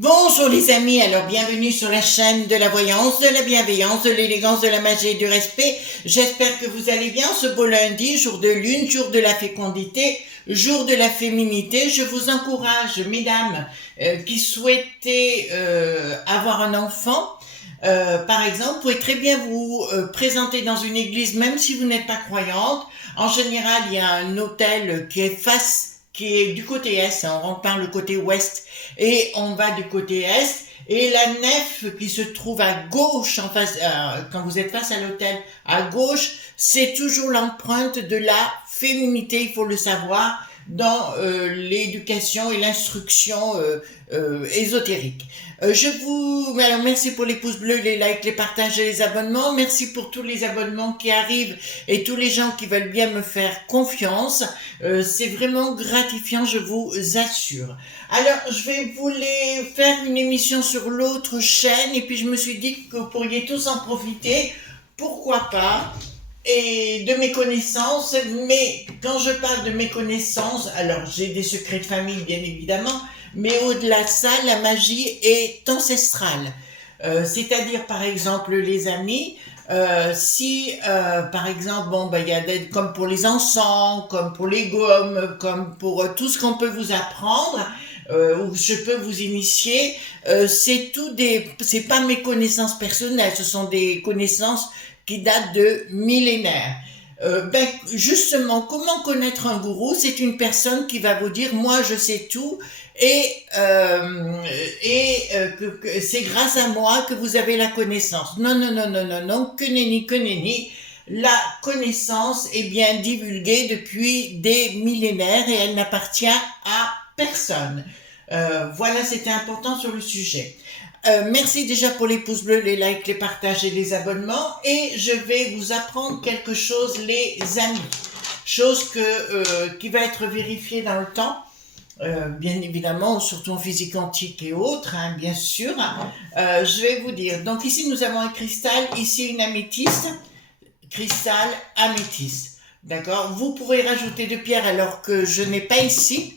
Bonjour les amis, alors bienvenue sur la chaîne de la voyance, de la bienveillance, de l'élégance, de la magie et du respect. J'espère que vous allez bien ce beau lundi, jour de lune, jour de la fécondité, jour de la féminité. Je vous encourage, mesdames, qui souhaitez avoir un enfant, par exemple, vous pouvez très bien vous présenter dans une église, même si vous n'êtes pas croyante. En général, il y a un hôtel qui est du côté est, on rentre par le côté ouest et on va du côté est. Et la nef qui se trouve à gauche, en face, quand vous êtes face à l'hôtel, à gauche, c'est toujours l'empreinte de la féminité, il faut le savoir, dans l'éducation et l'instruction ésotérique. Alors merci pour les pouces bleus, les likes, les partages et les abonnements. Merci pour tous les abonnements qui arrivent et tous les gens qui veulent bien me faire confiance. C'est vraiment gratifiant, je vous assure. Alors, je vais vous faire une émission sur l'autre chaîne et puis je me suis dit que vous pourriez tous en profiter. Pourquoi pas? Et de mes connaissances, mais quand je parle de mes connaissances, alors j'ai des secrets de famille bien évidemment, mais au-delà de ça, la magie est ancestrale. C'est-à-dire par exemple les amis, si par exemple bon il y a comme pour les encens, comme pour les gommes, comme pour tout ce qu'on peut vous apprendre, où je peux vous initier, c'est pas mes connaissances personnelles, ce sont des connaissances qui datent de millénaires. Justement, comment connaître un gourou? C'est une personne qui va vous dire, moi je sais tout, que c'est grâce à moi que vous avez la connaissance. Non, non, non, non, non, non, que nenni, que nenni. La connaissance est bien divulguée depuis des millénaires et elle n'appartient à personne. Voilà, c'était important sur le sujet. Merci déjà pour les pouces bleus, les likes, les partages et les abonnements. Et je vais vous apprendre quelque chose, les amis. Chose qui va être vérifiée dans le temps. Bien évidemment, surtout en physique quantique et autres, hein, bien sûr. Je vais vous dire. Donc ici, nous avons un cristal, ici une améthyste. Cristal, améthyste. D'accord? Vous pourrez rajouter deux pierres alors que je n'ai pas ici.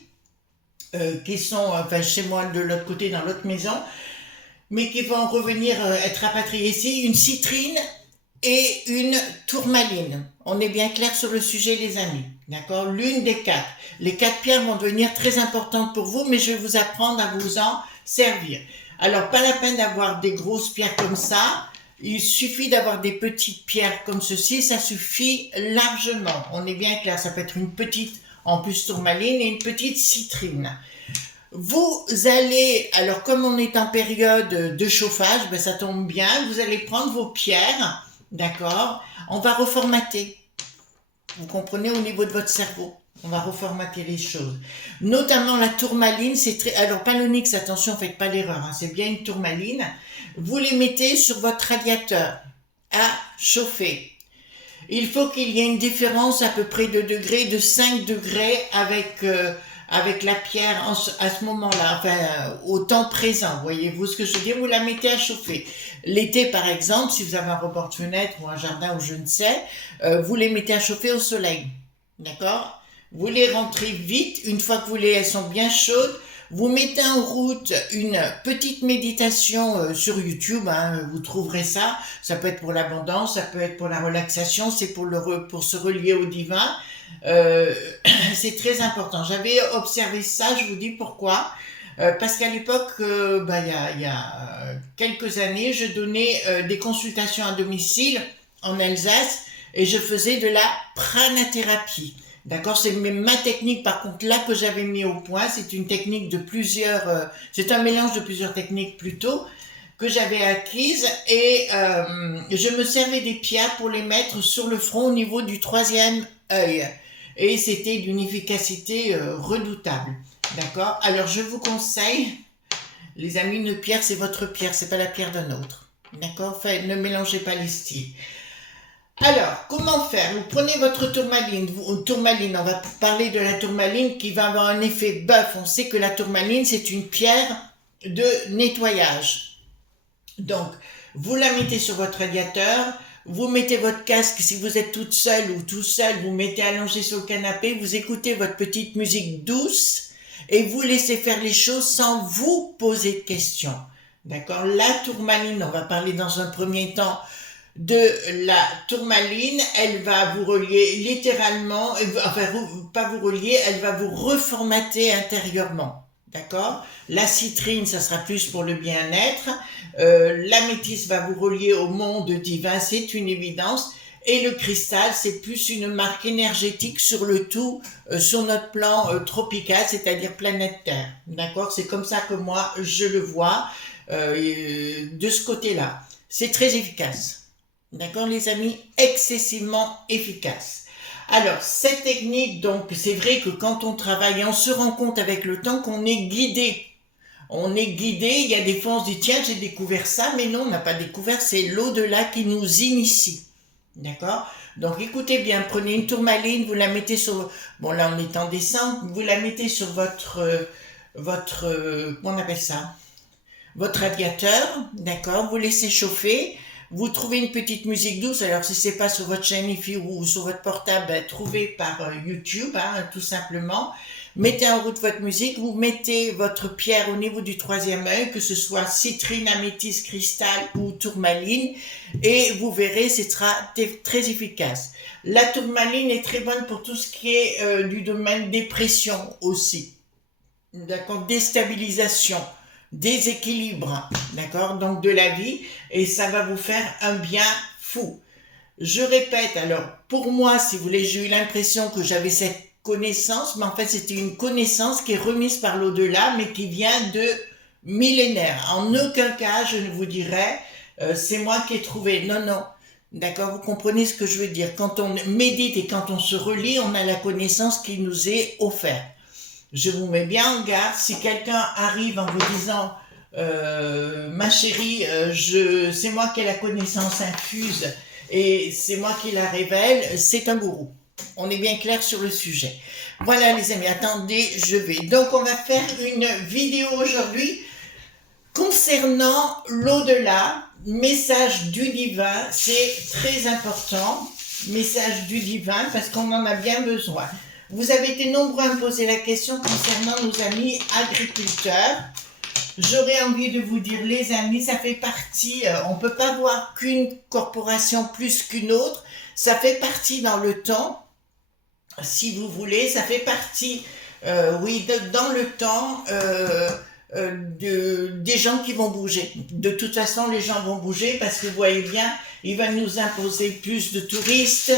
Qui sont chez moi de l'autre côté, dans l'autre maison, mais qui vont revenir être rapatriés ici, une citrine et une tourmaline. On est bien clair sur le sujet, les amis. D'accord? L'une des quatre. Les quatre pierres vont devenir très importantes pour vous, mais je vais vous apprendre à vous en servir. Alors, pas la peine d'avoir des grosses pierres comme ça. Il suffit d'avoir des petites pierres comme ceci, ça suffit largement. On est bien clair, ça peut être une petite, en plus tourmaline, et une petite citrine. Vous allez, alors comme on est en période de chauffage, ben ça tombe bien, vous allez prendre vos pierres, d'accord? On va reformater. Vous comprenez, au niveau de votre cerveau. On va reformater les choses. Notamment la tourmaline, c'est très... Alors, pas l'onyx, attention, faites pas l'erreur, hein, c'est bien une tourmaline. Vous les mettez sur votre radiateur à chauffer. Il faut qu'il y ait une différence à peu près de degrés, de 5 degrés avec la pierre à ce moment-là, enfin, au temps présent. Voyez-vous ce que je veux dire? Vous la mettez à chauffer. L'été, par exemple, si vous avez un rebord de fenêtre ou un jardin ou je ne sais, vous les mettez à chauffer au soleil. D'accord? Vous les rentrez vite. Une fois que elles sont bien chaudes, vous mettez en route une petite méditation sur YouTube, hein, vous trouverez ça. Ça peut être pour l'abondance, ça peut être pour la relaxation, c'est pour se relier au divin. Euh, c'est très important. J'avais observé ça, je vous dis pourquoi. Parce qu'à l'époque, il y a quelques années, je donnais des consultations à domicile en Alsace et je faisais de la pranathérapie. D'accord, c'est ma technique par contre là que j'avais mis au point, c'est une technique de c'est un mélange de plusieurs techniques plutôt que j'avais acquises et je me servais des pierres pour les mettre sur le front au niveau du troisième œil et c'était d'une efficacité redoutable. D'accord, alors je vous conseille, les amis, une pierre c'est votre pierre, c'est pas la pierre d'un autre. D'accord, enfin, ne mélangez pas les styles. Alors, comment faire? Vous prenez votre tourmaline, on va parler de la tourmaline qui va avoir un effet bœuf. On sait que la tourmaline, c'est une pierre de nettoyage. Donc, vous la mettez sur votre radiateur, vous mettez votre casque, si vous êtes toute seule ou tout seul, vous mettez allongé sur le canapé, vous écoutez votre petite musique douce, et vous laissez faire les choses sans vous poser de questions. D'accord? La tourmaline, on va parler dans un premier temps de la tourmaline, elle va vous relier littéralement, enfin pas vous relier, elle va vous reformater intérieurement. D'accord? La citrine, ça sera plus pour le bien-être. L'améthyste va vous relier au monde divin, c'est une évidence. Et le cristal, c'est plus une marque énergétique sur le tout, sur notre plan tropical, c'est-à-dire planète Terre. D'accord? C'est comme ça que moi, je le vois de ce côté-là. C'est très efficace. D'accord, les amis? Excessivement efficace. Alors, cette technique, donc, c'est vrai que quand on travaille, on se rend compte avec le temps qu'on est guidé. On est guidé, il y a des fois on se dit, tiens, j'ai découvert ça, mais non, on n'a pas découvert, c'est l'au-delà qui nous initie. D'accord? Donc, écoutez bien, prenez une tourmaline, vous la mettez sur, bon là on est en décembre, vous la mettez sur comment on appelle ça? Votre radiateur, d'accord? Vous laissez chauffer. Vous trouvez une petite musique douce, alors si c'est pas sur votre chaîne IFI ou sur votre portable, ben, trouvez par YouTube, hein, tout simplement. Mettez en route votre musique, vous mettez votre pierre au niveau du troisième œil, que ce soit citrine, améthyste, cristal ou tourmaline, et vous verrez, c'est très efficace. La tourmaline est très bonne pour tout ce qui est du domaine dépression aussi. D'accord, déstabilisation, déséquilibre, d'accord, donc de la vie, et ça va vous faire un bien fou. Je répète, alors, pour moi, si vous voulez, j'ai eu l'impression que j'avais cette connaissance, mais en fait, c'était une connaissance qui est remise par l'au-delà, mais qui vient de millénaires. En aucun cas, je ne vous dirais, c'est moi qui ai trouvé. Non, non. D'accord, vous comprenez ce que je veux dire. Quand on médite et quand on se relie, on a la connaissance qui nous est offerte. Je vous mets bien en garde, si quelqu'un arrive en vous disant ma chérie, c'est moi qui ai la connaissance infuse et c'est moi qui la révèle, c'est un gourou. On est bien clair sur le sujet. Voilà les amis, attendez, je vais. Donc on va faire une vidéo aujourd'hui concernant l'au-delà, message du divin, c'est très important, message du divin parce qu'on en a bien besoin. Vous avez été nombreux à me poser la question concernant nos amis agriculteurs. J'aurais envie de vous dire, les amis, ça fait partie, on ne peut pas voir qu'une corporation plus qu'une autre, ça fait partie dans le temps, si vous voulez, ça fait partie, oui, dans le temps des gens qui vont bouger. De toute façon, les gens vont bouger parce que vous voyez bien, ils vont nous imposer plus de touristes.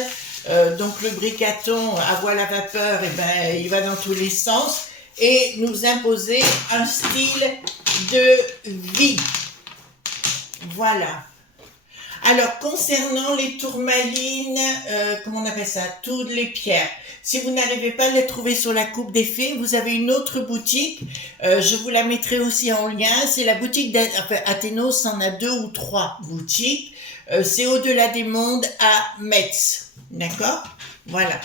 Donc le bricaton à voile à vapeur, eh ben, il va dans tous les sens et nous imposer un style de vie. Voilà. Alors concernant les tourmalines, comment on appelle ça? Toutes les pierres. Si vous n'arrivez pas à les trouver sur la Coupe des Fées, vous avez une autre boutique. Je vous la mettrai aussi en lien. C'est la boutique d'Athénos, en a 2 ou 3 boutiques. C'est au-delà des mondes à Metz. D'accord? Voilà.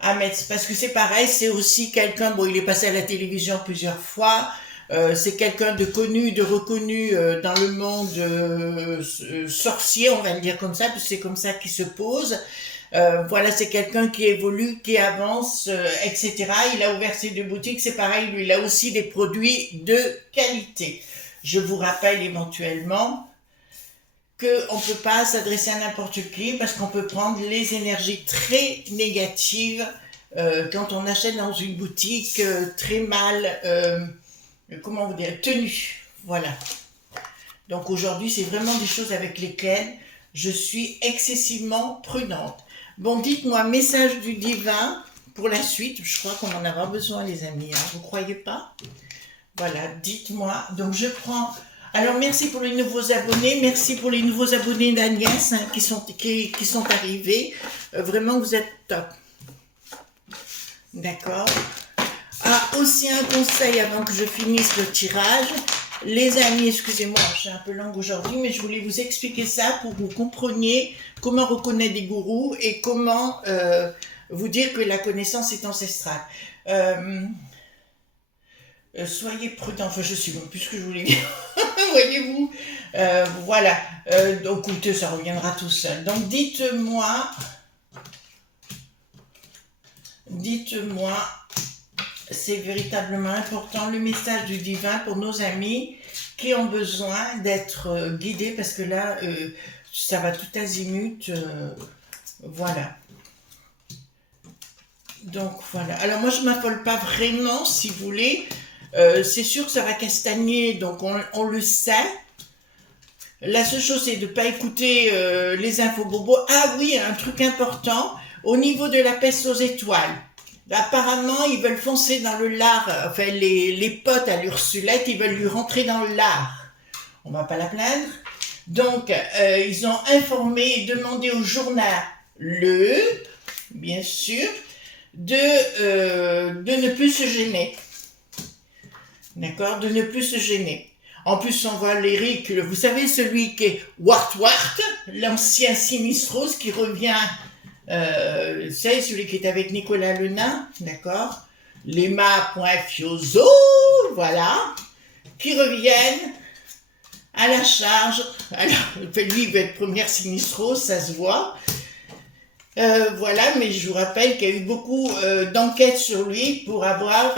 À Metz. Parce que c'est pareil, c'est aussi quelqu'un, bon, il est passé à la télévision plusieurs fois. C'est quelqu'un de connu, de reconnu dans le monde sorcier, on va le dire comme ça, parce que c'est comme ça qu'il se pose. Voilà, c'est quelqu'un qui évolue, qui avance, etc. Il a ouvert ses 2 boutiques, c'est pareil, lui, il a aussi des produits de qualité. Je vous rappelle éventuellement qu'on ne peut pas s'adresser à n'importe qui parce qu'on peut prendre les énergies très négatives quand on achète dans une boutique très mal, comment vous dire, tenue. Voilà. Donc aujourd'hui, c'est vraiment des choses avec lesquelles je suis excessivement prudente. Bon, dites-moi, message du divin pour la suite. Je crois qu'on en aura besoin, les amis. Hein, vous croyez pas? Voilà, dites-moi. Donc je prends... Alors merci pour les nouveaux abonnés, merci pour les nouveaux abonnés d'Agnès hein, qui sont arrivés. Vraiment, vous êtes top. D'accord. Ah, aussi un conseil avant que je finisse le tirage. Les amis, excusez-moi, je suis un peu longue aujourd'hui, mais je voulais vous expliquer ça pour que vous compreniez comment reconnaître des gourous et comment vous dire que la connaissance est ancestrale. Soyez prudents, enfin je sais même plus ce que je voulais dire, voyez-vous, voilà, donc écoutez, ça reviendra tout seul. Donc dites-moi, C'est véritablement important, le message du divin pour nos amis qui ont besoin d'être guidés, parce que là, ça va tout azimut. Voilà. Donc voilà. Alors moi, je ne m'affole pas vraiment, si vous voulez. C'est sûr que ça va castagner, donc on le sait. La seule chose, c'est de ne pas écouter les infos bobos. Ah oui, un truc important, au niveau de la peste aux étoiles. Apparemment, ils veulent foncer dans le lard. Enfin, les potes à l'Ursulette, ils veulent lui rentrer dans le lard. On va pas la plaindre. Donc, ils ont informé et demandé au journal bien sûr, de ne plus se gêner. D'accord? De ne plus se gêner. En plus, on voit l'Éric, vous savez, celui qui est Wart, l'ancien Sinistros qui revient, c'est celui qui est avec Nicolas Lenain, d'accord? Lema.fioso, voilà, qui reviennent à la charge. Alors, lui, il va être première Sinistros, ça se voit. Voilà, mais je vous rappelle qu'il y a eu beaucoup d'enquêtes sur lui pour avoir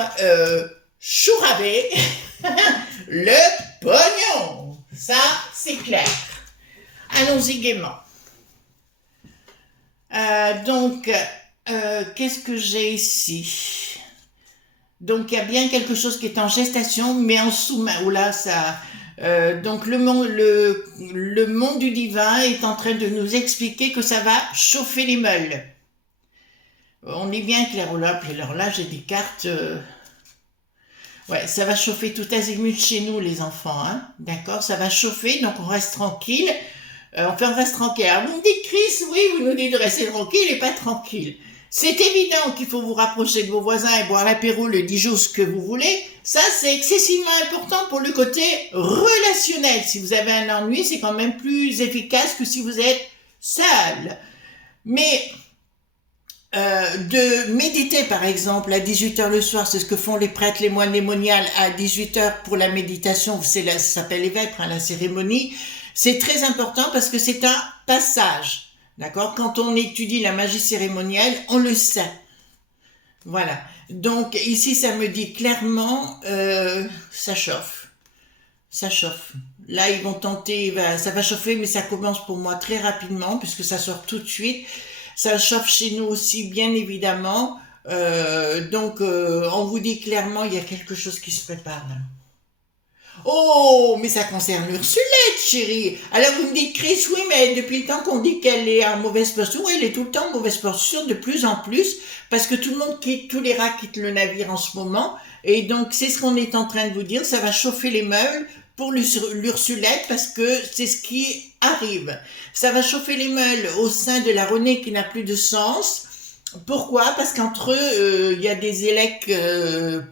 chouravé le pognon. Ça, c'est clair. Allons-y gaiement. Donc, qu'est-ce que j'ai ici? Donc, il y a bien quelque chose qui est en gestation, mais en sous-main. Oula, ça... donc le monde du divin est en train de nous expliquer que ça va chauffer les meules. On est bien clair. Alors là, j'ai des cartes... Ouais, ça va chauffer tout azimut chez nous, les enfants, hein. D'accord, ça va chauffer, donc on reste tranquille. Enfin, on reste tranquille. Alors, vous me dites, Chris, oui, vous nous dites de rester tranquille et pas tranquille. C'est évident qu'il faut vous rapprocher de vos voisins et boire l'apéro le 10 jours, ce que vous voulez. Ça, c'est excessivement important pour le côté relationnel. Si vous avez un ennui, c'est quand même plus efficace que si vous êtes seul. Mais... de méditer par exemple à 18h le soir, c'est ce que font les prêtres, les moines, les moniales à 18h pour la méditation, ça s'appelle les vêpres, hein, la cérémonie, c'est très important parce que c'est un passage, d'accord? Quand on étudie la magie cérémonielle, on le sait, voilà. Donc ici ça me dit clairement, ça chauffe, ça chauffe. Là ils vont tenter, ça va chauffer, mais ça commence pour moi très rapidement puisque ça sort tout de suite. Ça chauffe chez nous aussi, bien évidemment. Donc, on vous dit clairement, il y a quelque chose qui se prépare là. Oh, mais ça concerne l'Ursulette, chérie. Alors, vous me dites, Chris, oui, mais depuis le temps qu'on dit qu'elle est en mauvaise posture, oui, elle est tout le temps en mauvaise posture, de plus en plus, parce que tout le monde quitte, tous les rats quittent le navire en ce moment. Et donc, c'est ce qu'on est en train de vous dire, ça va chauffer les meubles pour l'Ursulette, parce que c'est ce qui arrive. Ça va chauffer les meules au sein de la Renée qui n'a plus de sens. Pourquoi? Parce qu'entre eux, il y a des élèques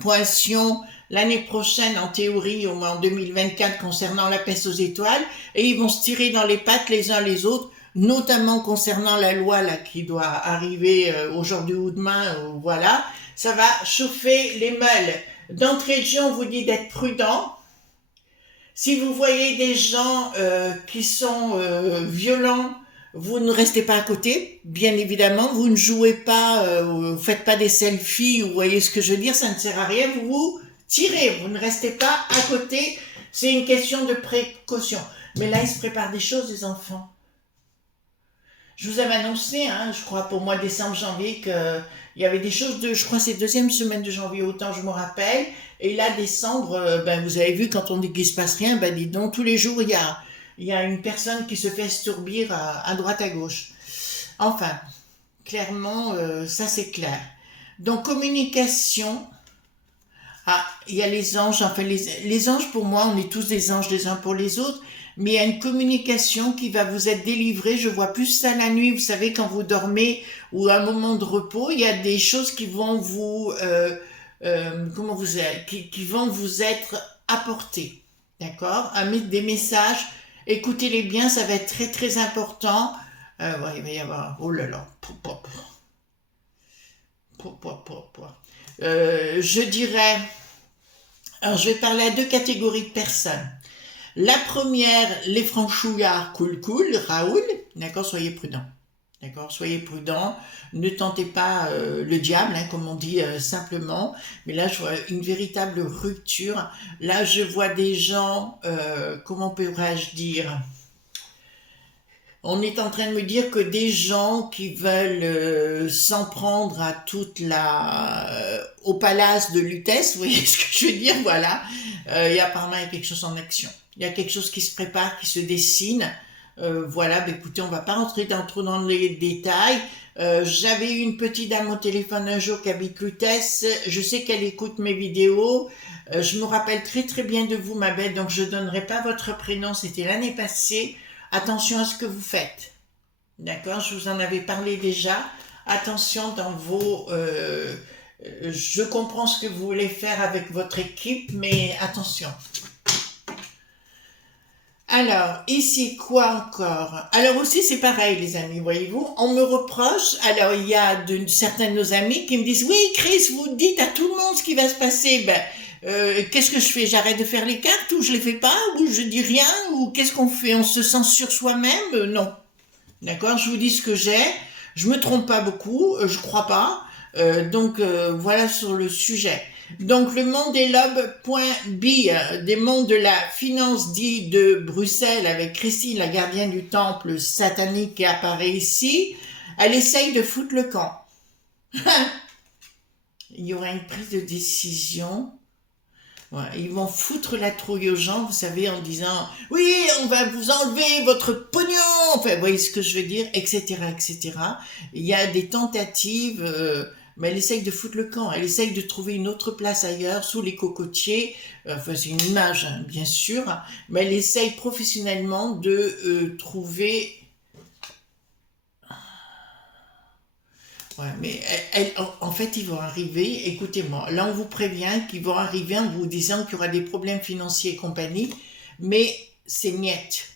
pointions l'année prochaine, en théorie, au moins en 2024, concernant la peste aux étoiles, et ils vont se tirer dans les pattes les uns les autres, notamment concernant la loi là qui doit arriver aujourd'hui ou demain, voilà. Ça va chauffer les meules. D'entrée de jeu, on vous dit d'être prudent. Si vous voyez des gens qui sont violents, vous ne restez pas à côté, bien évidemment. Vous ne jouez pas, vous faites pas des selfies, vous voyez ce que je veux dire, ça ne sert à rien. Vous tirez, vous ne restez pas à côté. C'est une question de précaution. Mais là, ils se préparent des choses, les enfants. Je vous avais annoncé, hein, je crois, pour mois de décembre, janvier, qu'il y avait des choses je crois, c'est deuxième semaine de janvier, autant je me rappelle. Et là, décembre, vous avez vu, quand on dit qu'il se passe rien, dis donc, tous les jours, il y a une personne qui se fait estourbir à droite, à gauche. Enfin, clairement, ça c'est clair. Donc, communication. Ah, il y a les anges. Enfin, les anges, pour moi, on est tous des anges les uns pour les autres. Mais il y a une communication qui va vous être délivrée. Je vois plus ça la nuit, vous savez, quand vous dormez ou à un moment de repos, il y a des choses qui vont qui vont vous être apportées. D'accord? Des messages. Écoutez-les bien, ça va être très très important. Ouais, il va y avoir... Oh là là. Je dirais... Alors, je vais parler à deux catégories de personnes. La première, les franchouillards, cool, Raoul, d'accord, soyez prudents. D'accord? Soyez prudents, ne tentez pas le diable, hein, comme on dit simplement. Mais là, je vois une véritable rupture. Là, je vois des gens, comment pourrais-je dire? On est en train de me dire que des gens qui veulent s'en prendre à au palace de Lutèce, vous voyez ce que je veux dire? Voilà. Il y a apparemment quelque chose en action. Il y a quelque chose qui se prépare, qui se dessine. Voilà, bah, écoutez, on va pas rentrer trop dans les détails. J'avais eu une petite dame au téléphone un jour qui habite Lutèce. Je sais qu'elle écoute mes vidéos. Je me rappelle très très bien de vous, ma belle, donc je donnerai pas votre prénom. C'était l'année passée. Attention à ce que vous faites. D'accord? Je vous en avais parlé déjà. Attention dans vos... je comprends ce que vous voulez faire avec votre équipe, mais attention. Alors, ici, quoi encore? Alors aussi, c'est pareil, les amis, voyez-vous. On me reproche, alors il y a certains de nos amis qui me disent, oui, Chris, vous dites à tout le monde ce qui va se passer. Ben, qu'est-ce que je fais? J'arrête de faire les cartes ou je les fais pas ou je dis rien ou qu'est-ce qu'on fait? On se censure soi-même? Non. D'accord? Je vous dis ce que j'ai. Je me trompe pas beaucoup, je crois pas. Donc voilà sur le sujet. Donc le mondelobe.bi, des mondes de la finance dit de Bruxelles avec Christine, la gardienne du temple satanique qui apparaît ici, elle essaye de foutre le camp. Il y aura une prise de décision. Ouais, ils vont foutre la trouille aux gens, vous savez, en disant « Oui, on va vous enlever votre pognon !» Enfin, vous voyez ce que je veux dire, etc., etc. Il y a des tentatives, mais elle essaye de foutre le camp. Elle essaye de trouver une autre place ailleurs, sous les cocotiers. Enfin, c'est une image, hein, bien sûr. Mais elle essaye professionnellement de trouver... Ouais, mais en fait, ils vont arriver, écoutez-moi, là on vous prévient qu'ils vont arriver en vous disant qu'il y aura des problèmes financiers et compagnie, mais c'est niette.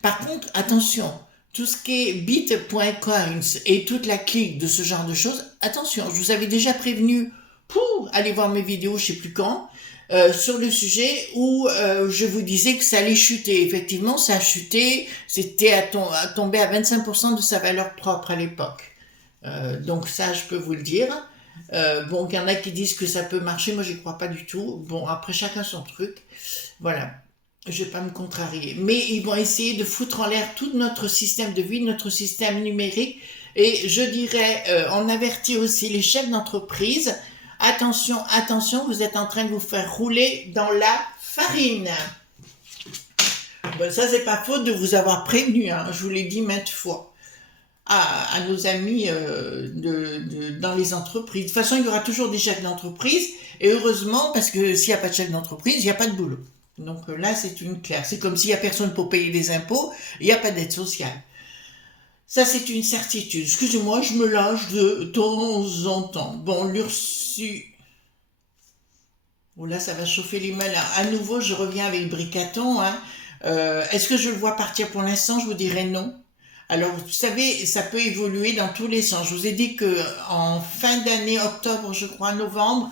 Par contre, attention, tout ce qui est bit.coins et toute la clique de ce genre de choses, attention, je vous avais déjà prévenu pour aller voir mes vidéos, je sais plus quand, sur le sujet où je vous disais que ça allait chuter. Effectivement, ça a chuté, c'était à tomber à 25% de sa valeur propre à l'époque. Donc ça, je peux vous le dire. Bon, il y en a qui disent que ça peut marcher, moi j'y crois pas du tout. Bon, après chacun son truc. Voilà, je vais pas me contrarier. Mais ils vont essayer de foutre en l'air tout notre système de vie, notre système numérique. Et je dirais, on avertit aussi les chefs d'entreprise. Attention, attention, vous êtes en train de vous faire rouler dans la farine. Bon, ça, c'est pas faute de vous avoir prévenu, hein, je vous l'ai dit maintes fois. À nos amis dans les entreprises. De toute façon, il y aura toujours des chefs d'entreprise, et heureusement, parce que s'il n'y a pas de chef d'entreprise, il n'y a pas de boulot. Donc là, c'est une claire. C'est comme s'il n'y a personne pour payer des impôts, il n'y a pas d'aide sociale. Ça, c'est une certitude. Excusez-moi, je me lâche de temps en temps. Bon, l'Ursu... Oh là, ça va chauffer les malins. À nouveau, je reviens avec Bricaton. Hein. Est-ce que je le vois partir pour l'instant? Je vous dirais non. Alors, vous savez, ça peut évoluer dans tous les sens. Je vous ai dit que en fin d'année, octobre, je crois, novembre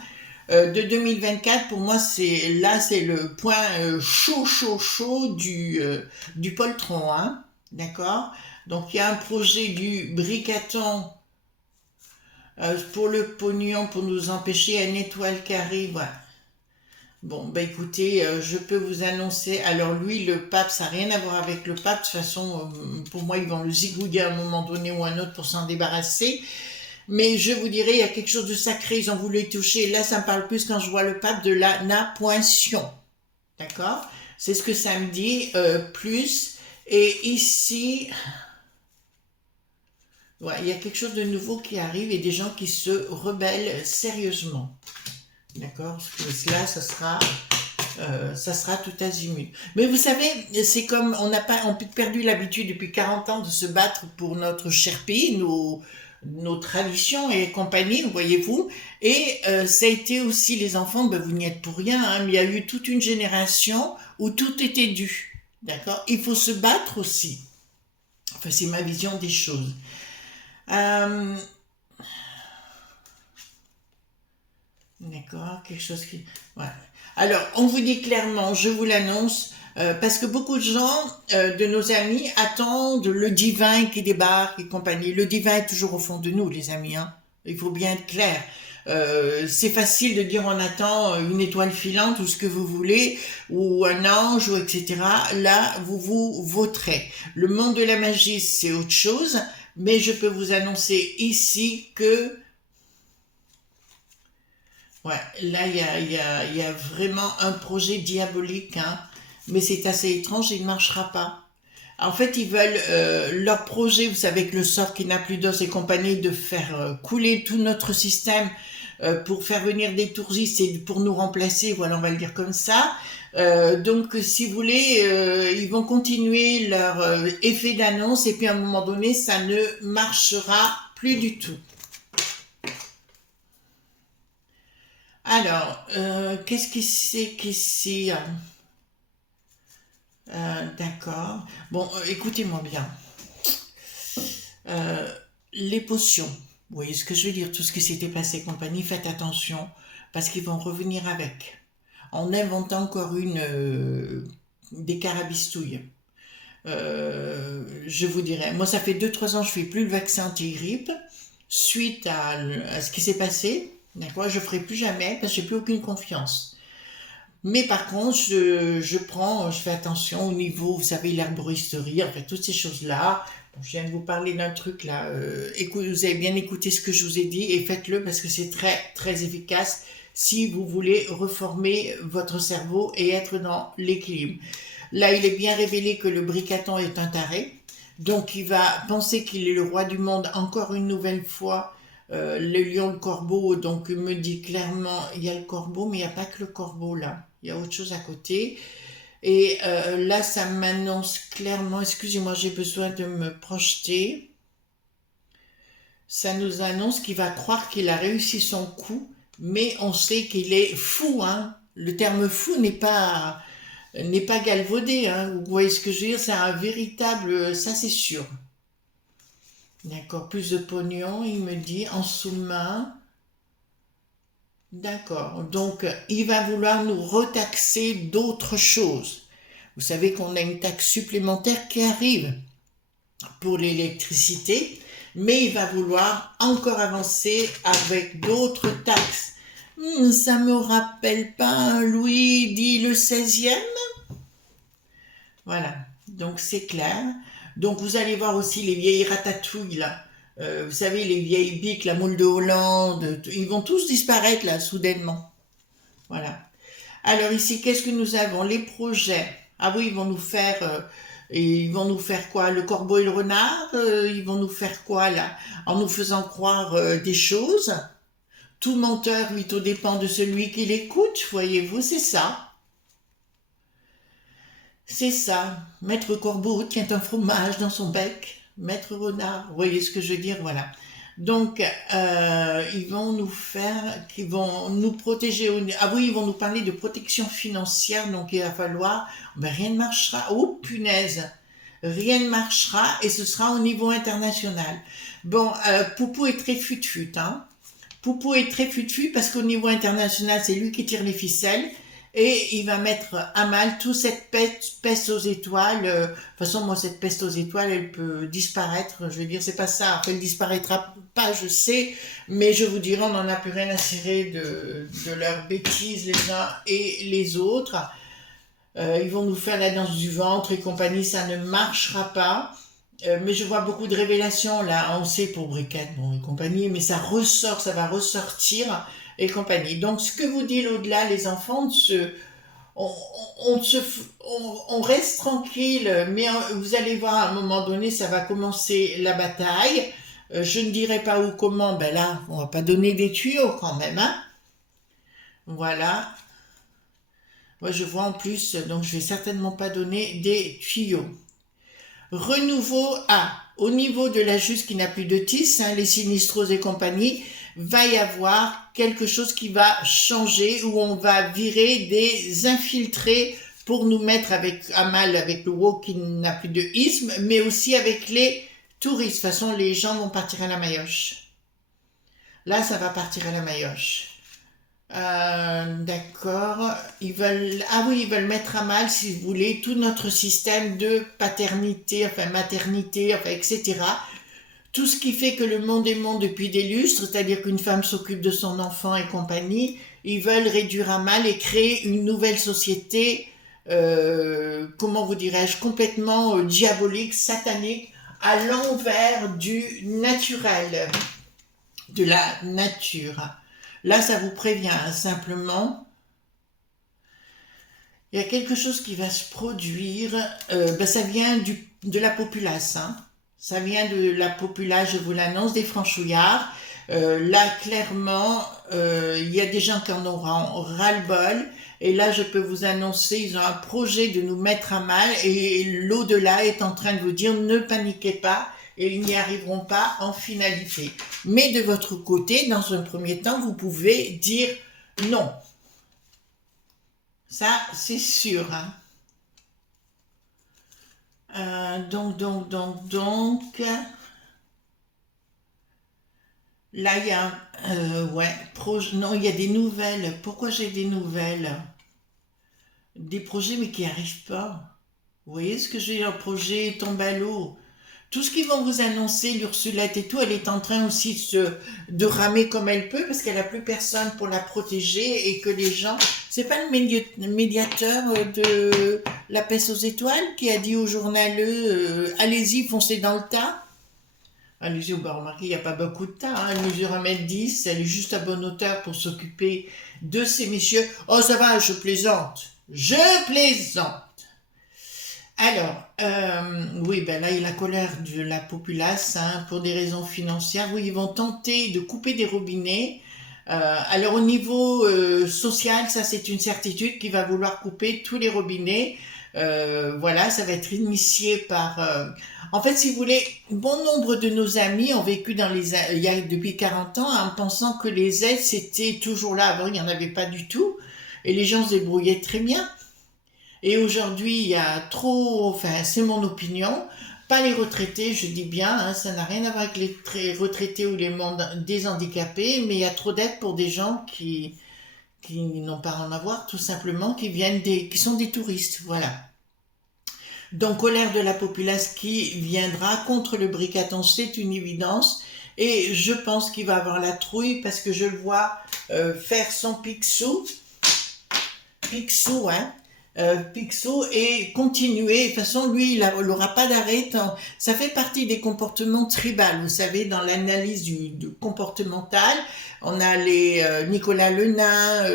de 2024, pour moi, c'est le point chaud du poltron, hein, d'accord? Donc, il y a un projet du Bricaton pour le pognon, pour nous empêcher une étoile carrée, voilà. Bon, bah écoutez, je peux vous annoncer, alors lui, le pape, ça n'a rien à voir avec le pape, de toute façon, pour moi, ils vont le zigouiller à un moment donné ou à un autre pour s'en débarrasser, mais je vous dirais, il y a quelque chose de sacré, ils ont voulu y toucher, là, ça me parle plus quand je vois le pape de la napointion, d'accord? C'est ce que ça me dit, plus, et ici, ouais, il y a quelque chose de nouveau qui arrive et des gens qui se rebellent sérieusement. D'accord? Parce que là, ça sera tout azimut. Mais vous savez, c'est comme on a perdu l'habitude depuis 40 ans de se battre pour notre cher pays, nos traditions et compagnie, voyez-vous. Et ça a été aussi les enfants, ben, vous n'y êtes pour rien, hein, mais il y a eu toute une génération où tout était dû. D'accord? Il faut se battre aussi. Enfin, c'est ma vision des choses. D'accord, quelque chose qui... Ouais. Alors, on vous dit clairement, je vous l'annonce, Parce que beaucoup de gens, de nos amis, attendent le divin qui débarque et compagnie. Le divin est toujours au fond de nous, les amis, hein. Il faut bien être clair. C'est facile de dire on attend une étoile filante ou ce que vous voulez, ou un ange, ou etc. Là, vous vous vautrez. Le monde de la magie, c'est autre chose, mais je peux vous annoncer ici que, ouais, là, il y a vraiment un projet diabolique, hein, mais c'est assez étrange, il ne marchera pas. En fait, ils veulent leur projet, vous savez que le sort qui n'a plus d'os et compagnie, de faire couler tout notre système pour faire venir des touristes et pour nous remplacer, voilà, on va le dire comme ça. Donc, si vous voulez, ils vont continuer leur effet d'annonce et puis à un moment donné, ça ne marchera plus du tout. Alors, qu'est-ce qui c'est qu'ici? D'accord. Bon, écoutez-moi bien. Euh, les potions, vous voyez ce que je veux dire, tout ce qui s'était passé, compagnie, faites attention, parce qu'ils vont revenir avec. En inventant encore des carabistouilles. Je vous dirais, moi ça fait 2 3 ans que je fais plus le vaccin anti-grippe, suite à ce qui s'est passé, d'accord, je ferai plus jamais, parce que j'ai plus aucune confiance. Mais par contre, je fais attention au niveau, vous savez, l'herboristerie, en fait, toutes ces choses-là. Bon, je viens de vous parler d'un truc là. Vous avez bien écouté ce que je vous ai dit et faites-le parce que c'est très, très efficace si vous voulez reformer votre cerveau et être dans l'équilibre. Là, il est bien révélé que le bricaton est un taré. Donc, il va penser qu'il est le roi du monde encore une nouvelle fois. Le lion, le corbeau, donc me dit clairement, il y a le corbeau, mais il n'y a pas que le corbeau là. Il y a autre chose à côté. Et là, ça m'annonce clairement, excusez-moi, j'ai besoin de me projeter. Ça nous annonce qu'il va croire qu'il a réussi son coup, mais on sait qu'il est fou, hein. Le terme fou n'est pas galvaudé, hein. Vous voyez ce que je veux dire? C'est un véritable, ça c'est sûr. D'accord, plus de pognon, il me dit, en sous-main. D'accord, donc il va vouloir nous retaxer d'autres choses. Vous savez qu'on a une taxe supplémentaire qui arrive pour l'électricité, mais il va vouloir encore avancer avec d'autres taxes. Ça me rappelle pas un Louis dit le 16e. Voilà, donc c'est clair. Donc vous allez voir aussi les vieilles ratatouilles là. Vous savez, les vieilles biques, la moule de Hollande, ils vont tous disparaître là, soudainement. Voilà. Alors ici, qu'est-ce que nous avons? Les projets. Ah oui, ils vont nous faire quoi? Le corbeau et le renard? Ils vont nous faire quoi là? En nous faisant croire des choses. Tout menteur, lui, tout dépend de celui qui l'écoute, voyez-vous, c'est ça. C'est ça. Maître Corbeau tient un fromage dans son bec. Maître Renard, vous voyez ce que je veux dire, voilà. Donc, ils vont nous faire, qu'ils vont nous protéger. Ah oui, ils vont nous parler de protection financière, donc il va falloir, ben, rien ne marchera. Oh punaise, rien ne marchera et ce sera au niveau international. Bon, Poupou est très fut-fut, hein. Poupou est très fut-fut parce qu'au niveau international, c'est lui qui tire les ficelles et il va mettre à mal toute cette peste aux étoiles. De toute façon, moi, cette peste aux étoiles, elle peut disparaître. Je veux dire, c'est pas ça. Elle disparaîtra pas, je sais, mais je vous dirai, on n'en a plus rien à cirer de leurs bêtises les uns et les autres. Ils vont nous faire la danse du ventre et compagnie, ça ne marchera pas. Mais je vois beaucoup de révélations là, on sait pour Briquette, bon, et compagnie, mais ça ressort, ça va ressortir et compagnie. Donc ce que vous dites au-delà, les enfants, on, on reste tranquille, mais vous allez voir à un moment donné, ça va commencer la bataille. Je ne dirai pas où, comment, ben là, on va pas donner des tuyaux quand même, hein. Voilà. Moi je vois en plus, donc je vais certainement pas donner des tuyaux. Renouveau A. Au niveau de la juste qui n'a plus de tis, hein, les sinistroses et compagnie, va y avoir quelque chose qui va changer où on va virer des infiltrés pour nous mettre à mal avec le WoW qui n'a plus de isme, mais aussi avec les touristes. De toute façon, les gens vont partir à la maillotche. Là, ça va partir à la maillotche. D'accord. Ils veulent, ah oui, ils veulent mettre à mal, si vous voulez, tout notre système de paternité, enfin maternité, enfin, etc. Tout ce qui fait que le monde est monde depuis des lustres, c'est-à-dire qu'une femme s'occupe de son enfant et compagnie, ils veulent réduire à mal et créer une nouvelle société, comment vous dirais-je, complètement diabolique, satanique, à l'envers du naturel, de la nature. Là, ça vous prévient, hein, simplement. Il y a quelque chose qui va se produire. Ben, ça vient de la populace, hein. Ça vient de la populace, je vous l'annonce, des franchouillards. Là, clairement, il y a des gens qui en auront ras-le-bol. Et là, je peux vous annoncer, ils ont un projet de nous mettre à mal. Et l'au-delà est en train de vous dire, ne paniquez pas. Et ils n'y arriveront pas en finalité. Mais de votre côté, dans un premier temps, vous pouvez dire non. Ça, c'est sûr, hein. Donc, là, il y a, ouais, non, il y a des nouvelles. Pourquoi j'ai des nouvelles? Des projets, mais qui n'arrivent pas. Vous voyez ce que j'ai, un projet tombe à l'eau. Tout ce qu'ils vont vous annoncer, l'Ursulette et tout, elle est en train aussi de ramer comme elle peut parce qu'elle n'a plus personne pour la protéger et que les gens. C'est pas le médiateur de la peste aux étoiles qui a dit aux journaleux allez-y, foncez dans le tas. Allez-y, bah, remarquez, il n'y a pas beaucoup de tas, hein. Elle mesure 1,10 m, elle est juste à bonne hauteur pour s'occuper de ces messieurs. Oh, ça va, je plaisante. Je plaisante. Alors, oui, ben là, il y a la colère de la populace, hein, pour des raisons financières. Oui, ils vont tenter de couper des robinets. Alors, au niveau social, ça, c'est une certitude qu'il va vouloir couper tous les robinets. Voilà, ça va être initié par... En fait, si vous voulez, bon nombre de nos amis ont vécu il y a, depuis 40 ans en pensant que les aides, c'était toujours là. Avant, il n'y en avait pas du tout. Et les gens se débrouillaient très bien. Et aujourd'hui, il y a trop, enfin, c'est mon opinion, pas les retraités, je dis bien, hein, ça n'a rien à voir avec les retraités ou les mondes des handicapés, mais il y a trop d'aides pour des gens qui n'ont pas à en avoir, tout simplement, qui sont des touristes, voilà. Donc, colère de la populace qui viendra contre le bricaton, c'est une évidence. Et je pense qu'il va avoir la trouille parce que je le vois faire son Picsou, hein, Picsou, et continuer. De toute façon, lui, il n'aura pas d'arrêt. Ça fait partie des comportements tribaux. Vous savez, dans l'analyse du comportemental, on a les Nicolas Lenain,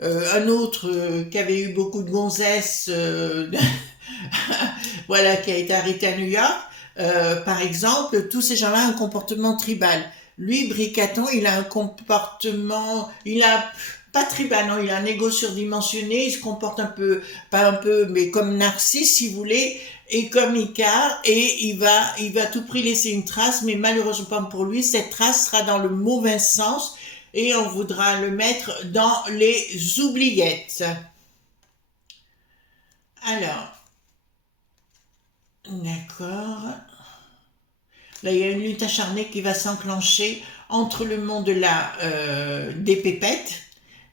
un autre qui avait eu beaucoup de gonzesses, voilà, qui a été arrêté à New York. Par exemple, tous ces gens-là ont un comportement tribal. Lui, Bricaton, il a un comportement, il a pas tribal, non, il a un ego surdimensionné, il se comporte un peu, pas un peu, mais comme Narcisse, si vous voulez, et comme Icare, et il va à tout prix laisser une trace, mais malheureusement pour lui, cette trace sera dans le mauvais sens, et on voudra le mettre dans les oubliettes. Alors, d'accord. Là, il y a une lutte acharnée qui va s'enclencher entre le monde des pépettes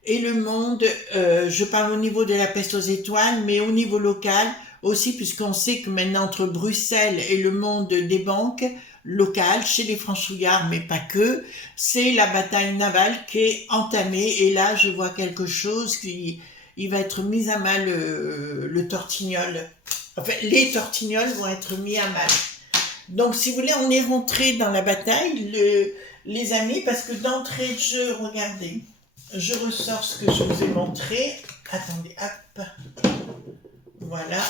et le monde, je parle au niveau de la peste aux étoiles, mais au niveau local aussi, puisqu'on sait que maintenant entre Bruxelles et le monde des banques locales, chez les franchouillards, mais pas que, c'est la bataille navale qui est entamée. Et là, je vois quelque chose qui il va être mis à mal le tortignol. Enfin, les tortignols vont être mis à mal. Donc, si vous voulez, on est rentré dans la bataille, les amis, parce que d'entrée de jeu, regardez, je ressors ce que je vous ai montré. Attendez, hop, voilà.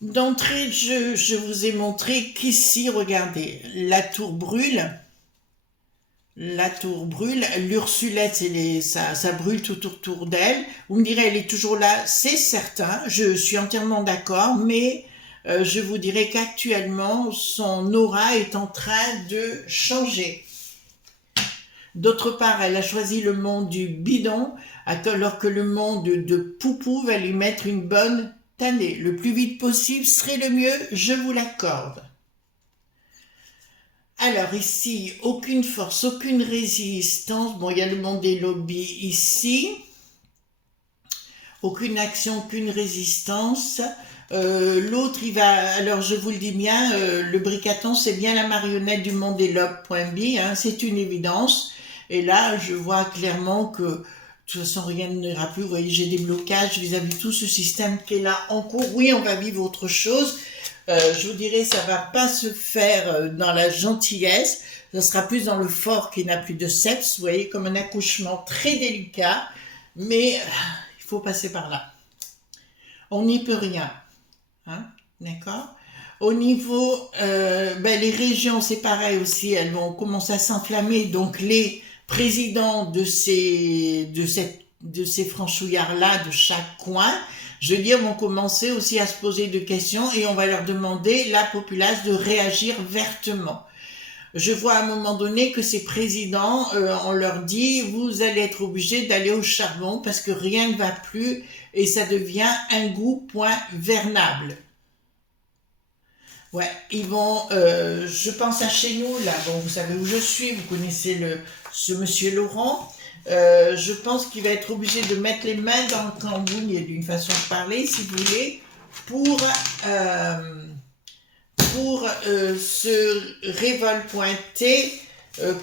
D'entrée de jeu, je vous ai montré qu'ici, regardez, la tour brûle. La tour brûle, l'Ursulette, ça brûle tout autour d'elle. Vous me direz, elle est toujours là, c'est certain, je suis entièrement d'accord, mais je vous dirais qu'actuellement, son aura est en train de changer. D'autre part, elle a choisi le monde du bidon, alors que le monde de Poupou va lui mettre une bonne tannée. Le plus vite possible serait le mieux, je vous l'accorde. Alors ici, aucune force, aucune résistance. Bon, il y a le monde des lobbies ici. Aucune action, aucune résistance. L'autre, il va... Alors, je vous le dis bien, le bricaton, c'est bien la marionnette du monde des lobes.b, hein, c'est une évidence. Et là, je vois clairement que, de toute façon, rien n'ira plus. Vous voyez, j'ai des blocages vis-à-vis de tout ce système qui est là en cours. Oui, on va vivre autre chose. Je vous dirais, ça va pas se faire dans la gentillesse. Ça sera plus dans le fort qui n'a plus de sexe. Vous voyez, comme un accouchement très délicat. Mais il faut passer par là. On n'y peut rien. Hein, d'accord. Au niveau, les régions, c'est pareil aussi, elles vont commencer à s'enflammer. Donc les présidents de ces franchouillards-là, de chaque coin, je veux dire, vont commencer aussi à se poser de questions et on va leur demander, la populace, de réagir vertement. Je vois à un moment donné que ces présidents, on leur dit, vous allez être obligés d'aller au charbon parce que rien ne va plus et ça devient un goût point vernable. Ouais, ils vont, je pense à chez nous, là, bon, vous savez où je suis, vous connaissez ce monsieur Laurent, je pense qu'il va être obligé de mettre les mains dans le cambouis, d'une façon de parler, si vous voulez, pour se révolter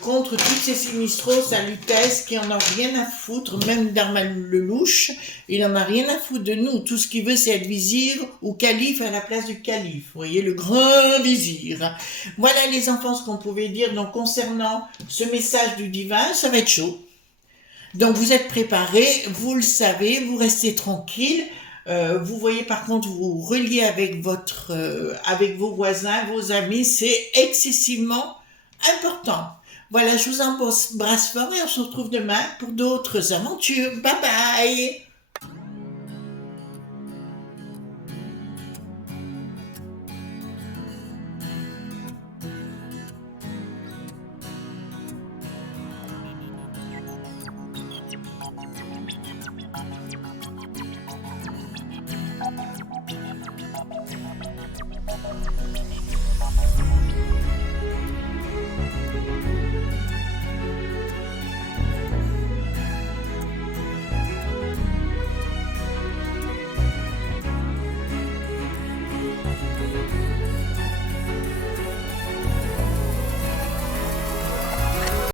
contre toutes ces sinistros salutesses qui en ont rien à foutre, même d'Armal Lelouch, il en a rien à foutre de nous. Tout ce qu'il veut, c'est être vizir ou calife à la place du calife. Vous voyez, le grand vizir. Voilà les enfants, ce qu'on pouvait dire. Donc, concernant ce message du divin, ça va être chaud. Donc, vous êtes préparés, vous le savez, vous restez tranquille. Vous voyez par contre vous relier avec avec vos voisins, vos amis, c'est excessivement important. Voilà, je vous embrasse fort et on se retrouve demain pour d'autres aventures. Bye bye.